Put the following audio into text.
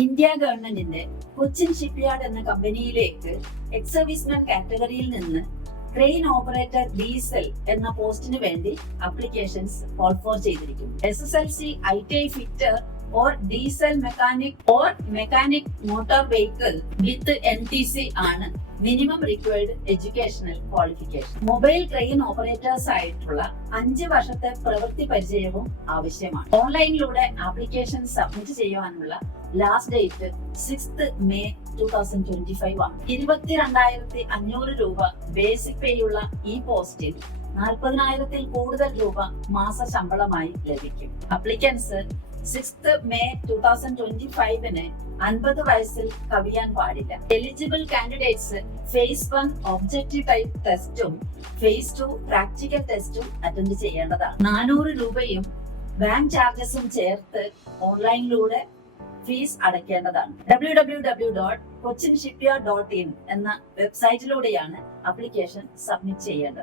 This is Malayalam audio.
ഇന്ത്യ ഗവൺമെന്റിന്റെ കൊച്ചിൻ ഷിപ്പ്യാർഡ് എന്ന കമ്പനിയിലേക്ക് എക്സ് സർവീസ്മാൻ കാറ്റഗറിയിൽ നിന്ന് ക്രെയിൻ ഓപ്പറേറ്റർ ഡീസൽ എന്ന പോസ്റ്റിന് വേണ്ടി അപ്ലിക്കേഷൻസ് കോൾ ഫോർ ചെയ്തിരിക്കുന്നു. SSLC, ITI fitter or diesel mechanic motor vehicle with NTC ആണ് minimum required educational qualification. Mobile train operators ആയിട്ടുള്ള 5 വർഷത്തെ പ്രവൃത്തി പരിചയവും ആവശ്യമാണ്. ഓൺലൈനിലൂടെ ആപ്ലിക്കേഷൻ സബ്മിറ്റ് ചെയ്യുവാനുള്ള ലാസ്റ്റ് ഡേറ്റ് 6th May 2025 ആണ്. 22,500 രൂപ ബേസിക് പേയുള്ള ഈ പോസ്റ്റിൽ 40,000-ൽ കൂടുതൽ രൂപ മാസ ശമ്പളമായി ലഭിക്കും. അപ്ലിക്കൻസ് 6th May 2025 50 വയസ്സിൽ കവിയാൻ പാടില്ല. Eligible candidates phase 1 objective type ടെസ്റ്റും phase 2 പ്രാക്ടിക്കൽ ടെസ്റ്റും അറ്റൻഡ് ചെയ്യേണ്ടതാണ്. 400 രൂപയും ബാങ്ക് ചാർജസും ചേർത്ത് ഓൺലൈനിലൂടെ ഫീസ് അടയ്ക്കേണ്ടതാണ്. www.cochinshipyard.in എന്ന വെബ്സൈറ്റിലൂടെയാണ് അപ്ലിക്കേഷൻ സബ്മിറ്റ് ചെയ്യേണ്ടത്.